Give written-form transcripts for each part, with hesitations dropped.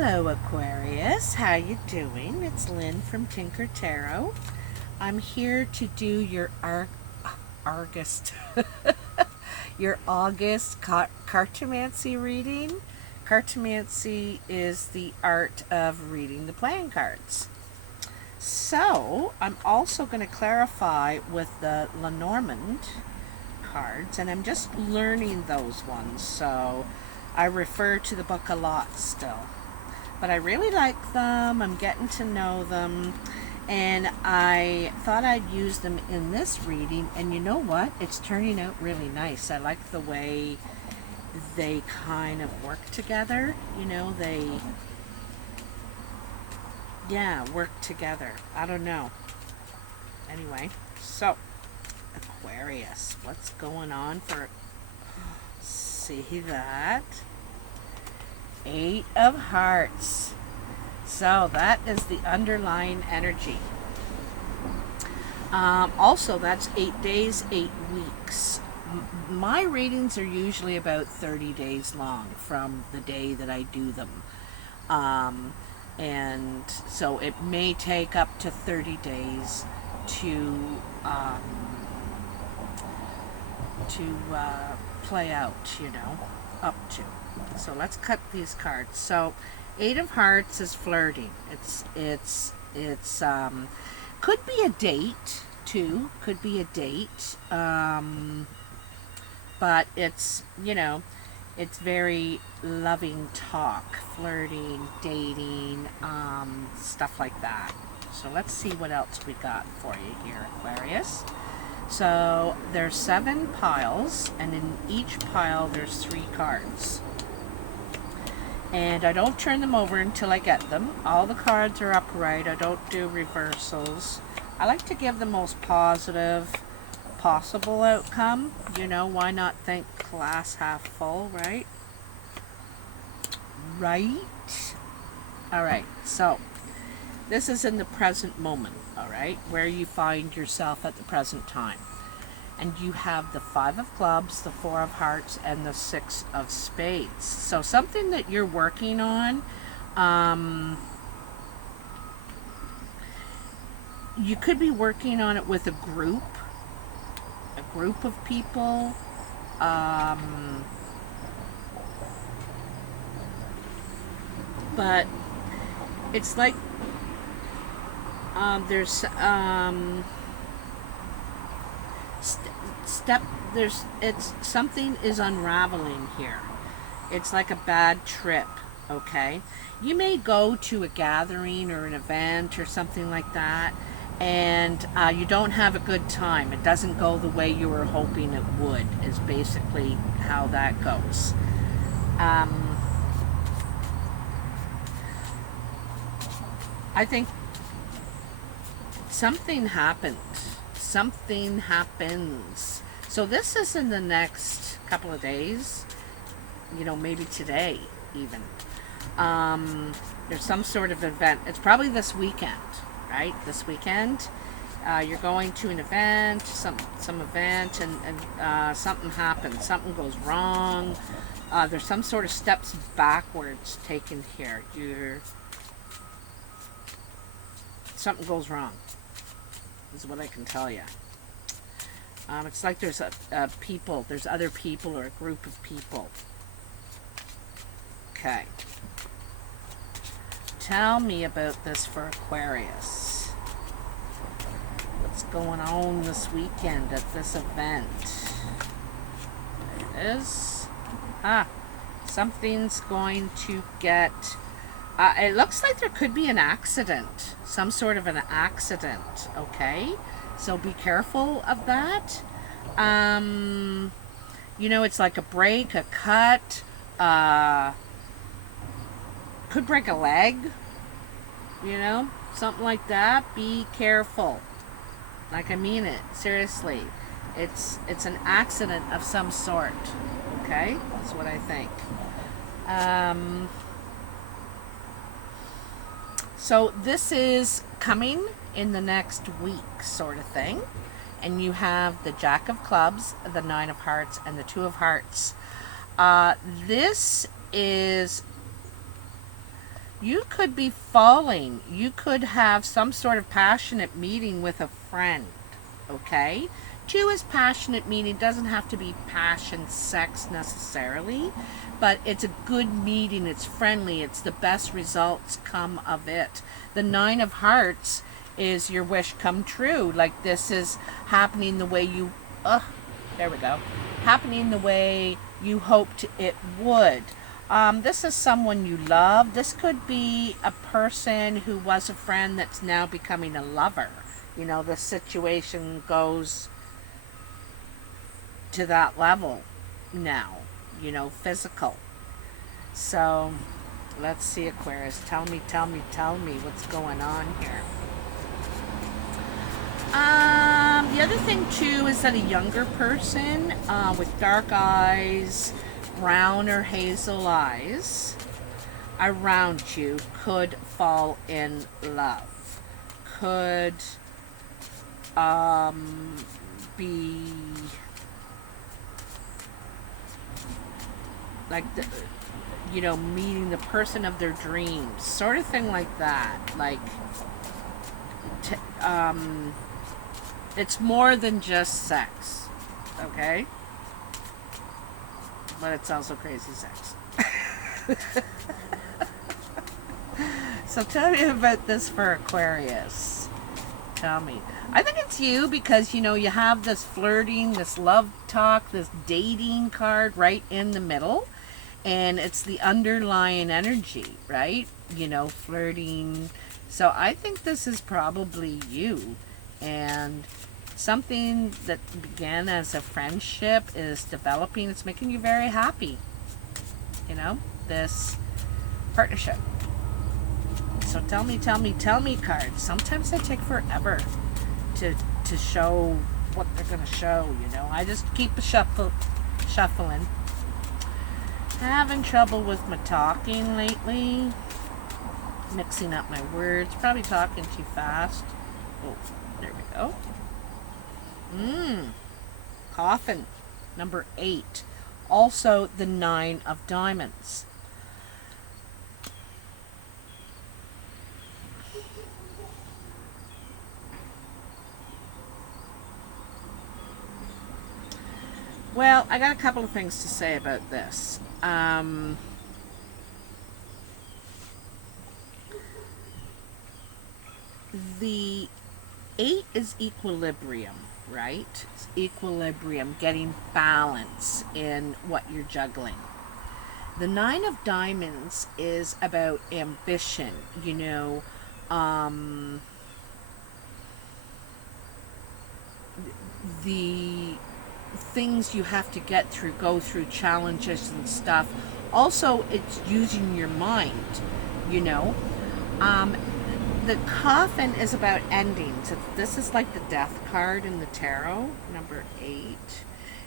Hello Aquarius, how you doing? It's Lynn from Tinker Tarot. I'm here to do your August your August cartomancy reading. Cartomancy is the art of reading the playing cards. So I'm also going to clarify with the Lenormand cards, and I'm just learning those ones, so I refer to the book a lot still. But I really like them, I'm getting to know them, and I thought I'd use them in this reading, and you know what? It's turning out really nice. I like the way they kind of work together, you know, work together. I don't know. Anyway, so Aquarius, what's going on for, see that? 8 of Hearts. So that is the underlying energy. Also, that's 8 days, 8 weeks. My readings are usually about 30 days long from the day that I do them. And so it may take up to 30 days to play out, you know, up to. So let's cut these cards. So 8 of Hearts is flirting. It's could be a date too. Could be a date. But it's, you know, it's very loving talk, flirting, dating, stuff like that. So let's see what else we got for you here, Aquarius. So there's 7 piles, and in each pile there's 3 cards. And I don't turn them over until I get them. All the cards are upright. I don't do reversals. I like to give the most positive possible outcome. You know, why not think glass half full, right? Right? Alright, so this is in the present moment, alright, where you find yourself at the present time. And you have the 5 of Clubs, the 4 of Hearts, and the 6 of Spades. So something that you're working on, you could be working on it with a group of people. But it's like there's it's something is unraveling here. It's like a bad trip, okay? You may go to a gathering or an event or something like that, and you don't have a good time. It doesn't go the way you were hoping it would, is basically how that goes. I think something happened. Something happens. So this is in the next couple of days, you know, maybe today even. There's some sort of event. It's probably this weekend, right? This weekend. You're going to an event, some event, and something happens. Something goes wrong. There's some sort of steps backwards taken here. Something goes wrong, is what I can tell you. It's like there's there's other people or a group of people. Okay. Tell me about this for Aquarius. What's going on this weekend at this event? There it is. Something's going to get... it looks like there could be an accident. Some sort of an accident, okay? So be careful of that. You know, it's like a break, a cut, could break a leg, you know, something like that. Be careful. Like, I mean it, seriously. It's an accident of some sort, okay? That's what I think. So this is coming in the next week, sort of thing. And you have the Jack of Clubs, the 9 of Hearts, and the 2 of Hearts. This is You could be falling. You could have some sort of passionate meeting with a friend. Okay? 2 is passionate meeting. Doesn't have to be passion sex necessarily, but it's a good meeting. It's friendly. It's the best results come of it. The 9 of Hearts is your wish come true. Like, this is happening the way you, there we go. Happening the way you hoped it would. This is someone you love. This could be a person who was a friend that's now becoming a lover. You know, the situation goes to that level now, you know, physical. So, let's see, Aquarius. Tell me what's going on here. The other thing, too, is that a younger person with dark eyes, brown or hazel eyes around you could fall in love. Could be like the, you know, meeting the person of their dreams, sort of thing like that. Like, it's more than just sex, okay? But it's also crazy sex. So tell me about this for Aquarius. Tell me. I think it's you because, you know, you have this flirting, this love talk, this dating card right in the middle. And it's the underlying energy, right? You know, flirting. So I think this is probably you. And something that began as a friendship is developing. It's making you very happy. You know, this partnership. So tell me, cards. Sometimes they take forever to show what they're going to show, you know. I just keep shuffling. Having trouble with my talking lately. Mixing up my words. Probably talking too fast. Oh, there we go. Coffin. Number 8. Also the 9 of Diamonds. Well, I got a couple of things to say about this. The 8 is equilibrium, right? It's equilibrium, getting balance in what you're juggling. The 9 of Diamonds is about ambition, you know, the things you have to get through, go through challenges and stuff. Also, it's using your mind, you know. The Coffin is about endings. This is like the Death card in the tarot, number 8.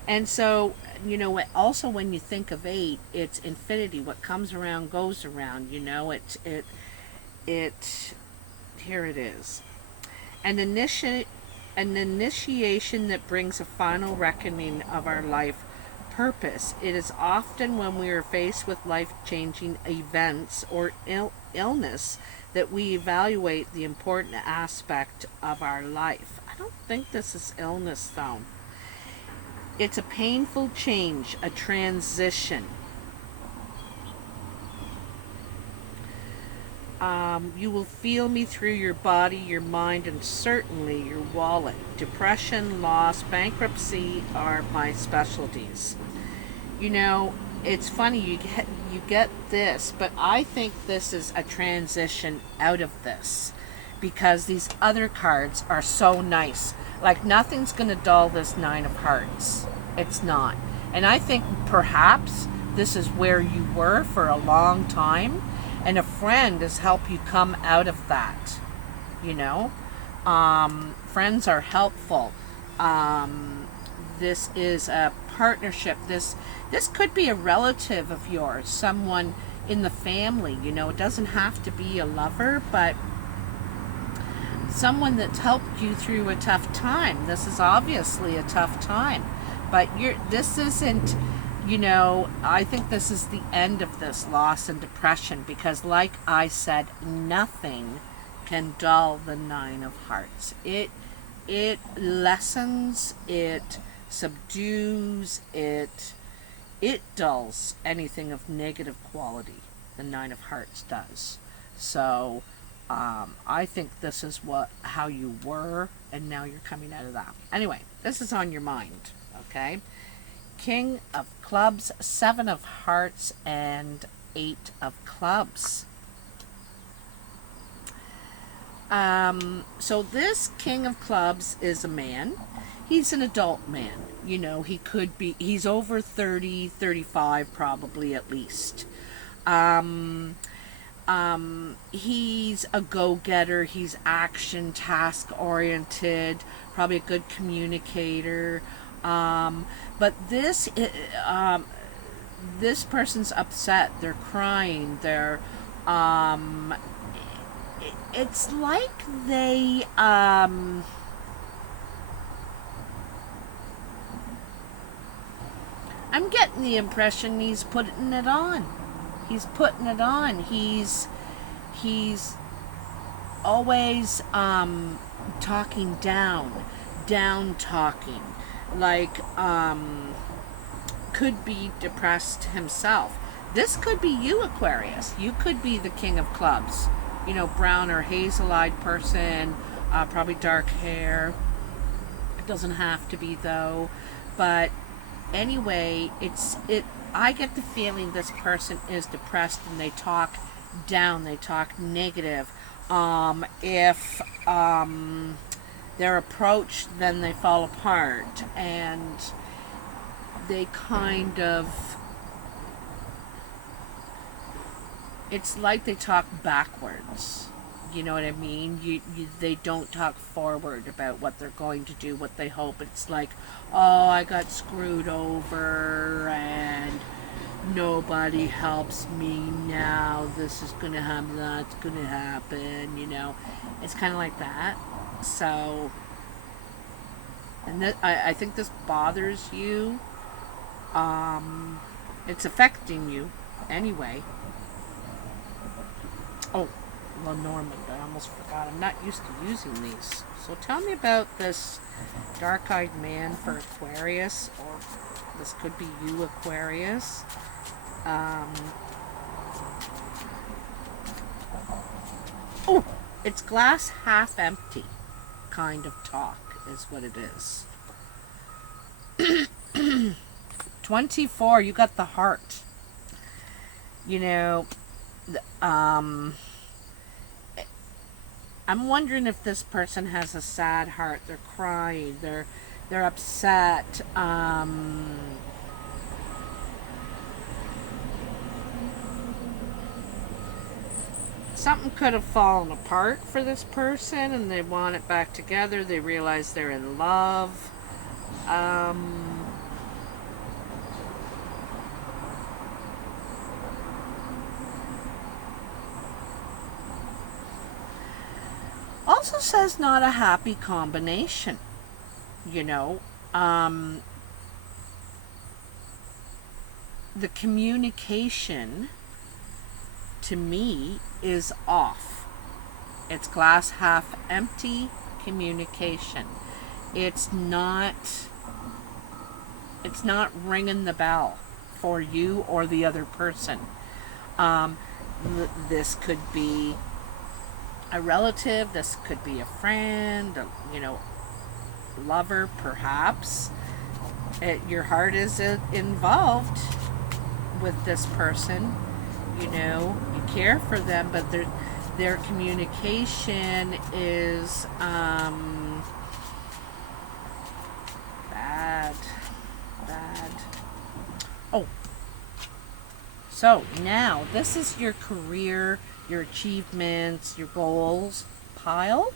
And so, you know, also when you think of 8, it's infinity. What comes around goes around, you know. It here it is. An initiation that brings a final reckoning of our life purpose. It is often when we are faced with life-changing events or illness that we evaluate the important aspect of our life. I don't think this is illness, though. It's a painful change, a transition. You will feel me through your body, your mind, and certainly your wallet. Depression, loss, bankruptcy are my specialties. You know, it's funny, you get this, but I think this is a transition out of this because these other cards are so nice. Like, nothing's going to dull this 9 of Hearts. It's not. And I think perhaps this is where you were for a long time, and a friend has helped you come out of that, you know. Friends are helpful. This is a partnership. This could be a relative of yours, someone in the family, you know. It doesn't have to be a lover, but someone that's helped you through a tough time. This is obviously a tough time, but this isn't, you know, I think this is the end of this loss and depression, because like I said, nothing can dull the Nine of Hearts. It lessens, it subdues, it dulls anything of negative quality. The Nine of Hearts does. So I think this is how you were, and now you're coming out of that. Anyway, this is on your mind, okay? King of Clubs, Seven of Hearts, and Eight of Clubs. So this King of Clubs is a man. He's an adult man. You know, he's over 30, 35 probably at least. He's a go-getter. He's action, task-oriented, probably a good communicator. But this person's upset. They're crying. It's like they, I'm getting the impression he's putting it on. He's putting it on. He's always talking down talking, like could be depressed himself. This could be you, Aquarius. You could be the King of Clubs. You know, brown or hazel-eyed person, probably dark hair. It doesn't have to be though. But anyway, I get the feeling this person is depressed and they talk down, they talk negative. If they're approached, then they fall apart, and they kind of, it's like they talk backwards. You know what I mean? They don't talk forward about what they're going to do, what they hope. It's like, oh, I got screwed over and nobody helps me now. This is going to happen, that's going to happen, you know. It's kind of like that. So, and I think this bothers you. It's affecting you anyway. Oh, Lenormand, I almost forgot. I'm not used to using these. So tell me about this dark-eyed man for Aquarius, or this could be you, Aquarius. Oh, it's glass half empty kind of talk is what it is. 24, you got the heart. You know, I'm wondering if this person has a sad heart. They're crying. They're upset. Something could have fallen apart for this person, and they want it back together. They realize they're in love. Also says not a happy combination, you know. The communication to me is off. It's glass half empty communication. It's not ringing the bell for you or the other person. This could be a relative, this could be a friend, you know, lover perhaps. Your heart is involved with this person. You know, you care for them, but their communication is bad. Oh, so now this is your career, your achievements, your goals pile,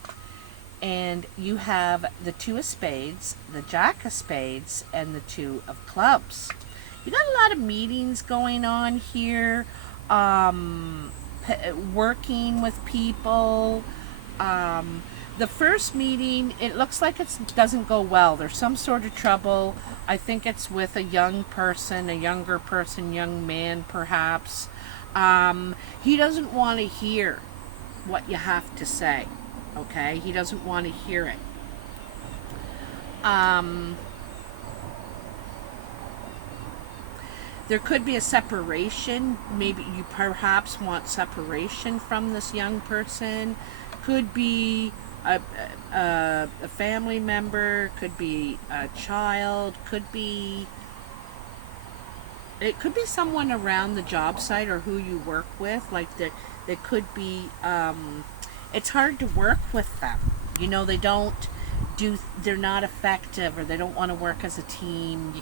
and you have the Two of Spades, the Jack of Spades, and the Two of Clubs. You got a lot of meetings going on here, working with people, The first meeting, it looks like it doesn't go well. There's some sort of trouble. I think it's with a young person, a younger person, young man perhaps. He doesn't want to hear what you have to say. Okay? He doesn't want to hear it. There could be a separation. Maybe you perhaps want separation from this young person. Could be a family member, could be a child, it could be someone around the job site or who you work with. Like there could be, it's hard to work with them. You know, they're not effective, or they don't want to work as a team.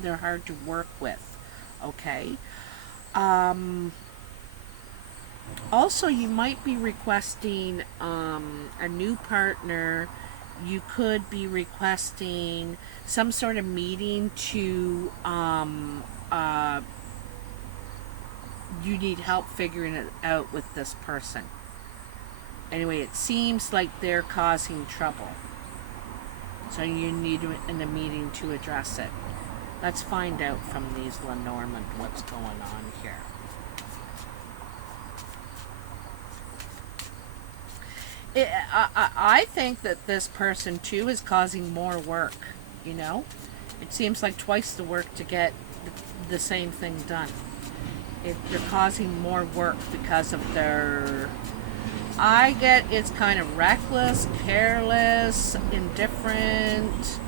They're hard to work with. Okay. Also, you might be requesting a new partner. You could be requesting some sort of meeting to you need help figuring it out with this person. Anyway, it seems like they're causing trouble, so you need in a meeting to address it. Let's find out from these Lenormand what's going on here. I think that this person too is causing more work. You know, it seems like twice the work to get the same thing done. They're causing more work because of their, I get it's kind of reckless, careless, indifferent,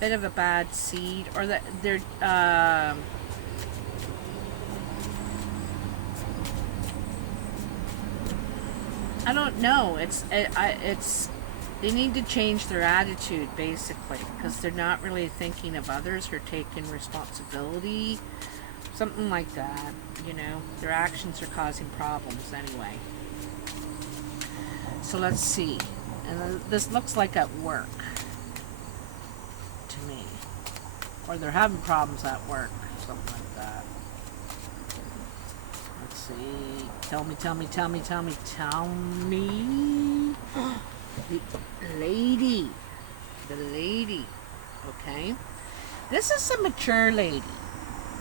bit of a bad seed, or that they're I don't know. It's they need to change their attitude basically, because they're not really thinking of others or taking responsibility, something like that. You know, their actions are causing problems anyway. So let's see. And this looks like at work to me, or they're having problems at work, something like that. Let's see. Tell me. The lady. Okay. This is a mature lady.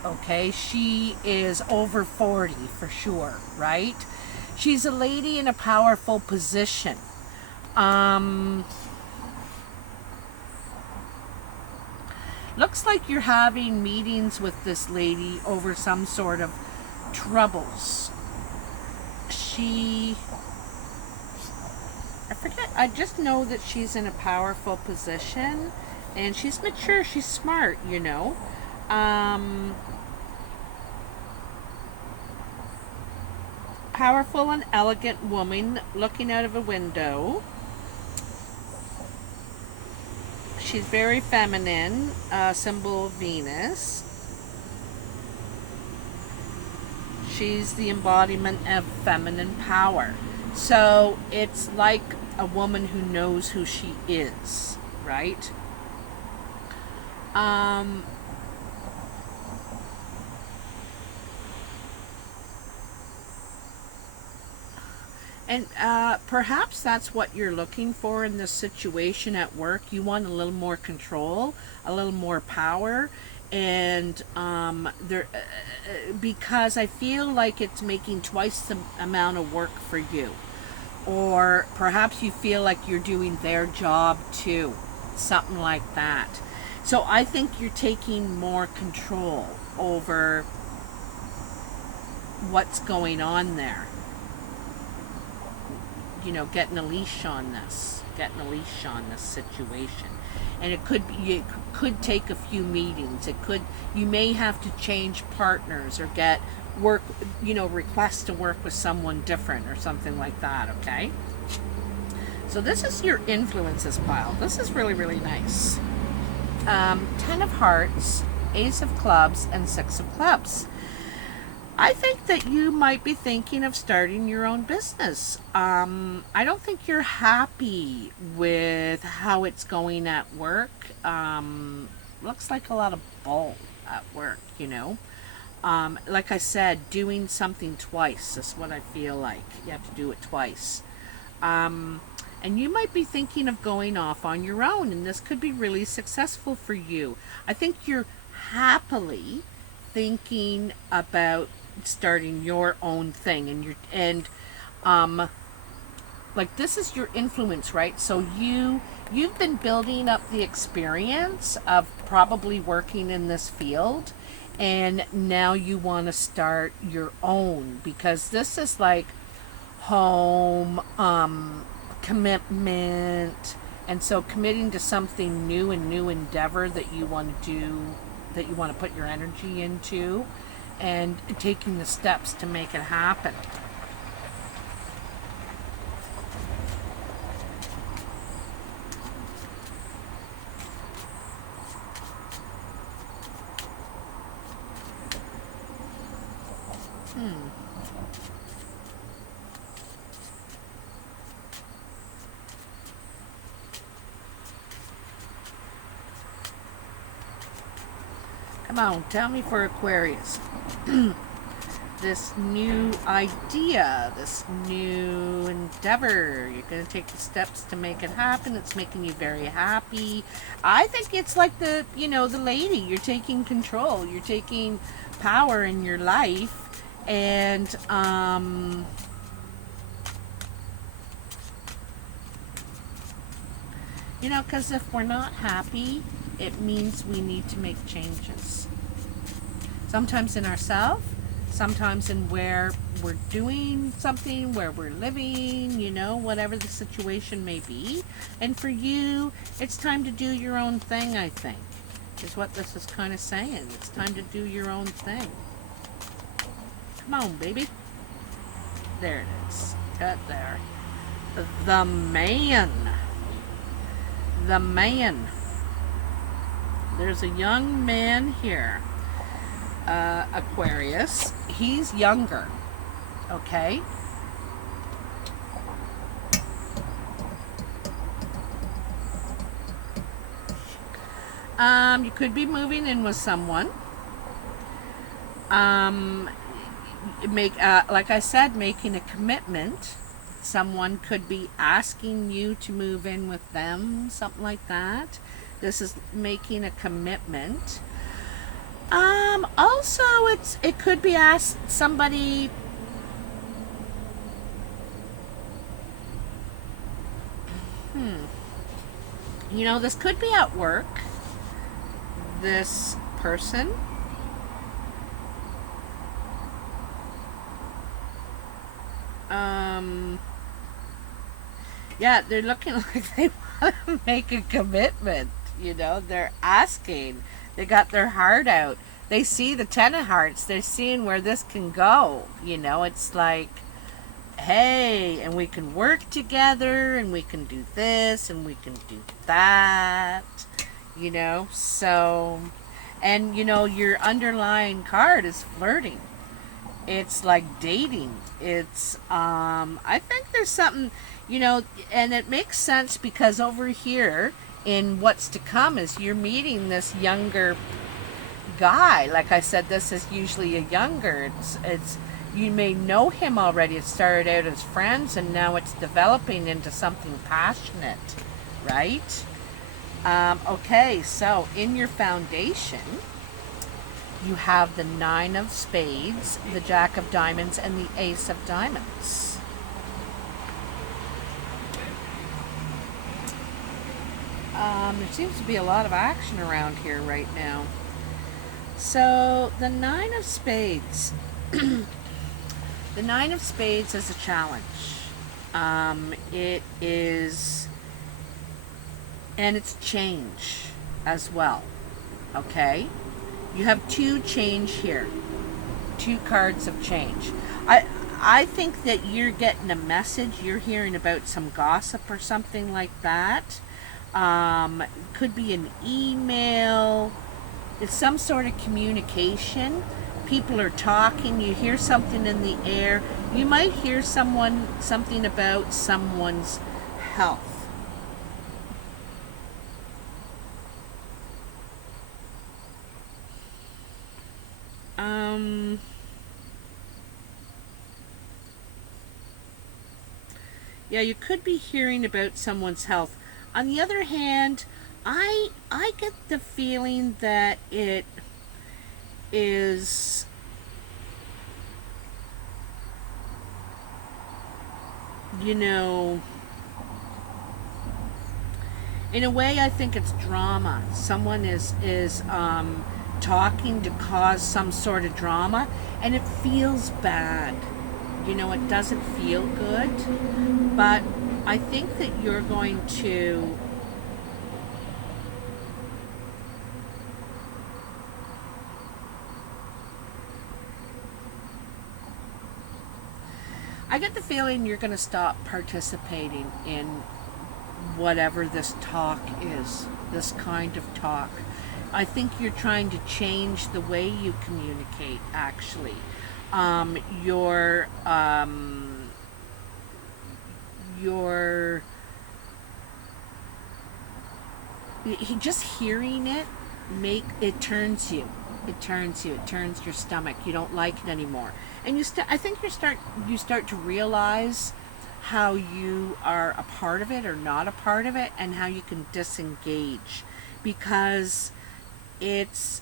Okay. She is over 40 for sure, right? She's a lady in a powerful position. Looks like you're having meetings with this lady over some sort of troubles. I just know that she's in a powerful position, and she's mature, she's smart, you know. Powerful and elegant woman looking out of a window. She's very feminine, symbol of Venus. She's the embodiment of feminine power. So it's like a woman who knows who she is, right? And perhaps that's what you're looking for in this situation at work. You want a little more control, a little more power, and because I feel like it's making twice the amount of work for you. Or perhaps you feel like you're doing their job too, something like that. So I think you're taking more control over what's going on there. You know, getting a leash on this situation. And it could take a few meetings. You may have to change partners or get work, you know, request to work with someone different or something like that, okay? So this is your influences pile. This is really, really nice. 10 of Hearts, Ace of Clubs, and 6 of Clubs. I think that you might be thinking of starting your own business. I don't think you're happy with how it's going at work. Looks like a lot of bull at work, you know. like I said, doing something twice is what I feel like. You have to do it twice. And you might be thinking of going off on your own, and this could be really successful for you. I think you're happily thinking about starting your own thing, and like, this is your influence, right? So you've been building up the experience of probably working in this field, and now you want to start your own, because this is like home, commitment, and so committing to something new, and new endeavor that you want to do, that you want to put your energy into, and taking the steps to make it happen. Come on, tell me, for Aquarius. This new idea, this new endeavor, you're going to take the steps to make it happen. It's making you very happy. I think it's like the lady. You're taking control. You're taking power in your life. And, because if we're not happy, it means we need to make changes. Sometimes in ourselves, sometimes in where we're doing something, where we're living, whatever the situation may be. And for you, it's time to do your own thing, I think, is what this is kind of saying. It's time to do your own thing. Come on, baby. There it is. Got there. The man. The man. There's a young man here, Aquarius. He's younger, okay? You could be moving in with someone. Like I said, making a commitment. Someone could be asking you to move in with them, something like that. This is making a commitment. Also, it could be asked somebody. This could be at work. This person. Yeah, they're looking like they want to make a commitment. They're asking. They got their heart out. They see the Ten of Hearts. They're seeing where this can go. It's like, hey, and we can work together, and we can do this, and we can do that. So, and your underlying card is flirting. It's like dating. It's I think there's something, and it makes sense because over here in what's to come is you're meeting this younger guy. Like I said, this is usually a younger. It's you may know him already. It started out as friends, and now it's developing into something passionate, right? Okay, so in your foundation, you have the Nine of Spades, the Jack of Diamonds, and the Ace of Diamonds. There seems to be a lot of action around here right now. So, the Nine of Spades. The Nine of Spades is a challenge. It is, and it's change as well. Okay? You have two change here. Two cards of change. I think that you're getting a message. You're hearing about some gossip or something like that. Could be an email. It's some sort of communication. People are talking. You hear something in the air. You might hear something about someone's health. Yeah, you could be hearing about someone's health. On the other hand, I get the feeling that it is, you know, in a way, I think it's drama. Someone is talking to cause some sort of drama, and it feels bad. You know, it doesn't feel good. But I think that you're going to. I get the feeling you're going to stop participating in whatever this talk is, this kind of talk. I think you're trying to change the way you communicate, actually. Your just hearing it turns you. It turns your stomach. You don't like it anymore. And I think you start to realize how you are a part of it or not a part of it, and how you can disengage, because there's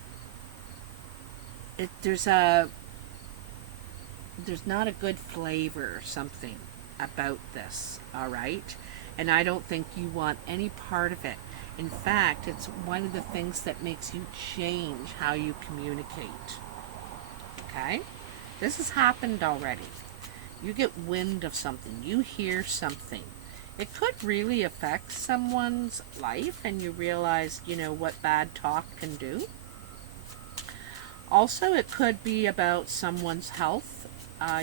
not a good flavor or something about this, all right? And I don't think you want any part of it. In fact, it's one of the things that makes you change how you communicate. Okay? This has happened already. You get wind of something, you hear something. It could really affect someone's life, and you realize, what bad talk can do. Also, it could be about someone's health.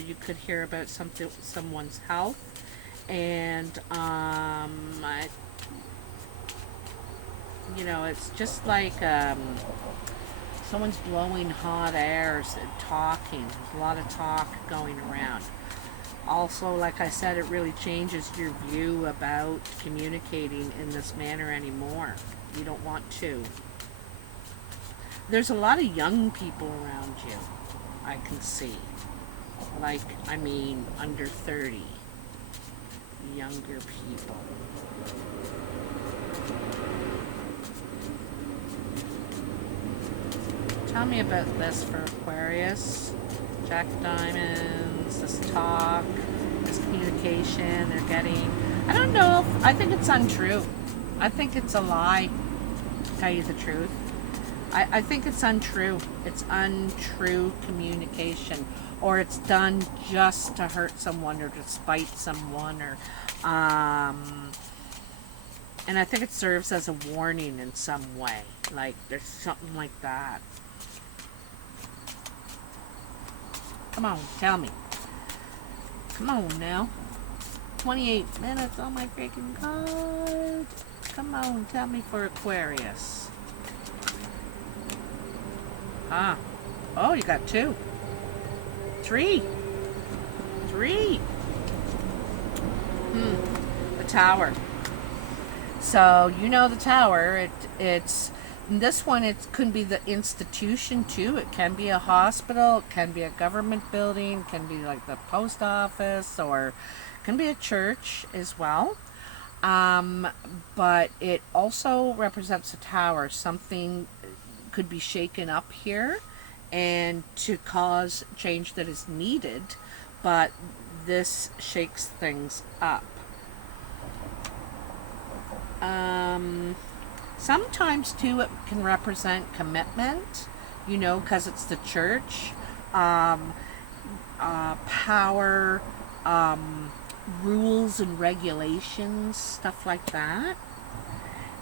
You could hear about someone's health, and it's just like someone's blowing hot air, talking. There's a lot of talk going around. Also, like I said, it really changes your view about communicating in this manner anymore. You don't want to. There's a lot of young people around you, I can see. Under 30. Younger people. Tell me about this for Aquarius. Jack of Diamonds, this talk, this communication they're getting. I don't know I think it's untrue. I think it's a lie, to tell you the truth. I think it's untrue. It's untrue communication. Or it's done just to hurt someone or to spite someone, or and I think it serves as a warning in some way. Like there's something like that. Come on, tell me. Come on now. 28 minutes. Oh my freaking God. Come on, tell me for Aquarius. Oh, you got 2. 3. The Tower. So, the Tower, it's this one, it could be the institution too. It can be a hospital, it can be a government building, it can be like the post office, or it can be a church as well. But it also represents a tower. Something could be shaken up here and to cause change that is needed, but this shakes things up. Sometimes too it can represent commitment, because it's the church, power, rules and regulations, stuff like that.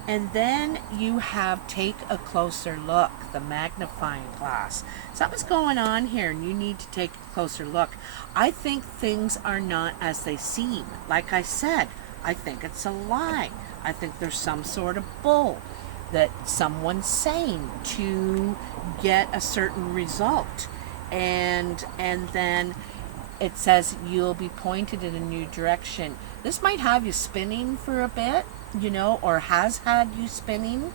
And then you have take a closer look, the magnifying glass. Something's going on here and you need to take a closer look. I think things are not as they seem. Like I said, I think it's a lie. I think there's some sort of bull that someone's saying to get a certain result. And then it says you'll be pointed in a new direction. This might have you spinning for a bit, or has had you spinning,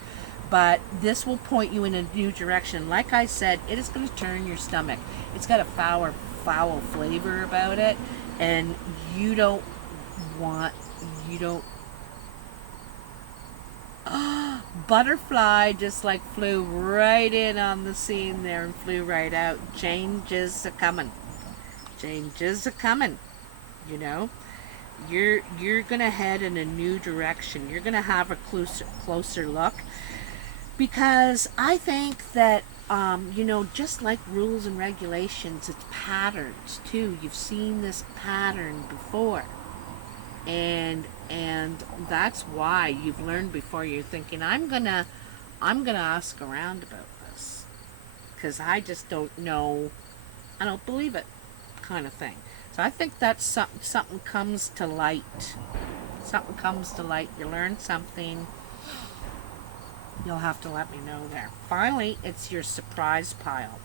but this will point you in a new direction. Like I said, it is going to turn your stomach. It's got a foul flavor about it, and you don't want, you don't, butterfly just like flew right in on the scene there and flew right out. Changes are coming. Changes are coming. You know, you're gonna head in a new direction. You're gonna have a closer look, because I think that you know, just like rules and regulations, it's patterns too. You've seen this pattern before, and that's why you've learned before. You're thinking, I'm gonna ask around about this, because I just don't know, I don't believe it, kind of thing. So I think that's something comes to light. Something comes to light. You learn something. You'll have to let me know there. Finally, it's your surprise pile.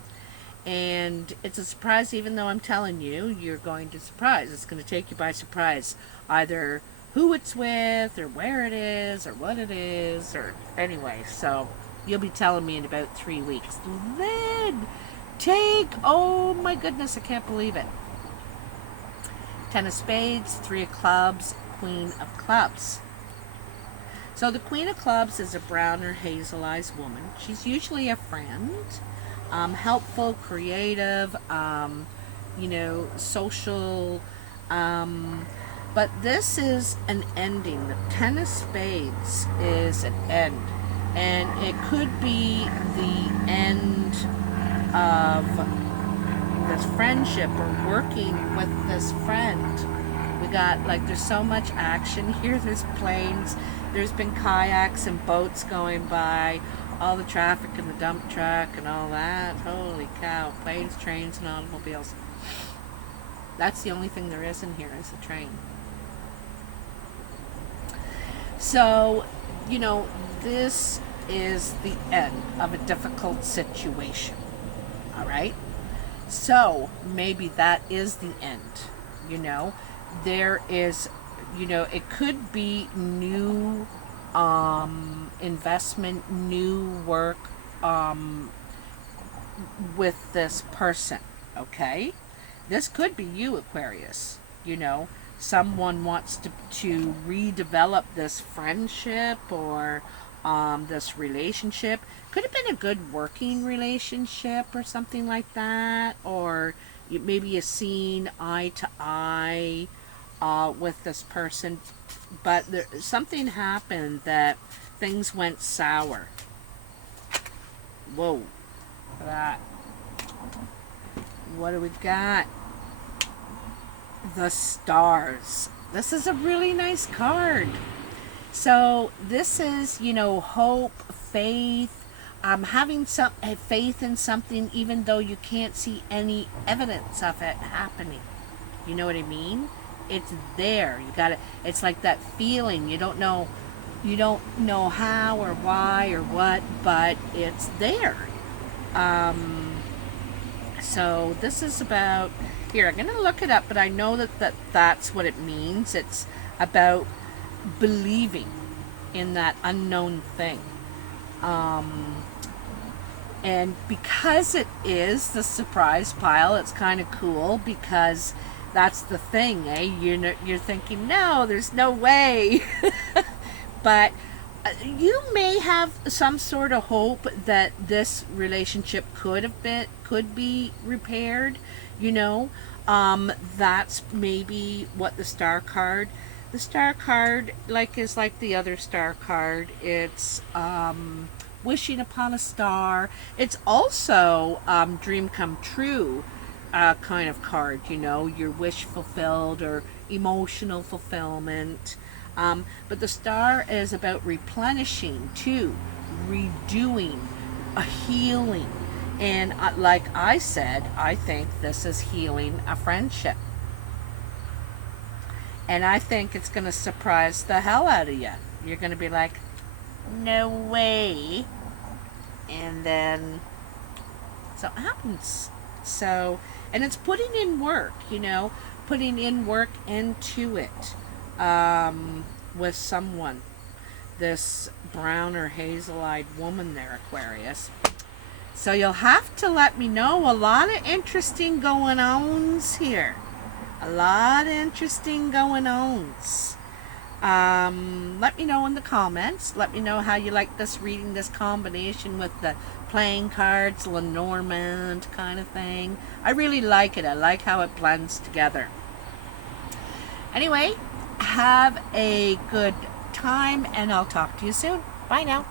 And it's a surprise even though I'm telling you, you're going to surprise. It's going to take you by surprise. Either who it's with, or where it is, or what it is, or anyway. So you'll be telling me in about 3 weeks. Then, Tink, oh my goodness, I can't believe it. 10 of spades, 3 of clubs, queen of clubs. So the Queen of Clubs is a brown or hazel eyes woman. She's usually a friend, helpful, creative, you know, social, but this is an ending. The 10 of spades is an end, and it could be the end of this friendship or working with this friend. We got, like, there's so much action here. There's planes, there's been kayaks and boats going by, all the traffic and the dump truck and all that. Holy cow, planes, trains, and automobiles. That's the only thing there is in here, is a train. So, you know, this is the end of a difficult situation. All right? So, maybe that is the end, you know. There is, you know, it could be new investment, new work with this person, okay? This could be you, Aquarius. You know, someone wants to redevelop this friendship or this relationship. Could have been a good working relationship or something like that, or maybe you've seen eye to eye with this person, but something happened that things went sour. Whoa, that. What do we got? The stars. This is a really nice card. So this is, you know, hope, faith, having some faith in something even though you can't see any evidence of it happening. You know what I mean? It's there. You got it. It's like that feeling. You don't know how or why or what, but it's there. So this is about, here, I'm going to look it up, but I know that's what it means. It's about believing in that unknown thing. And because it is the surprise pile, it's kind of cool, because that's the thing, eh? You're thinking, no, there's no way. But you may have some sort of hope that this relationship could be repaired, you know. That's maybe what the star card is like the other star card. It's wishing upon a star. It's also dream come true kind of card, you know, your wish fulfilled or emotional fulfillment. But the star is about replenishing too, redoing, a healing. And like I said, I think this is healing a friendship. And I think it's going to surprise the hell out of you. You're going to be like, no way. And then, so it happens. So, and it's putting in work, you know, putting in work into it with someone. this brown or hazel-eyed woman there, Aquarius. So you'll have to let me know. A lot of interesting going ons here. A lot of interesting going ons. Let me know in the comments. Let me know how you like this reading, this combination with the playing cards, Lenormand kind of thing. I really like it. I like how it blends together. Anyway, have a good time, and I'll talk to you soon. Bye now.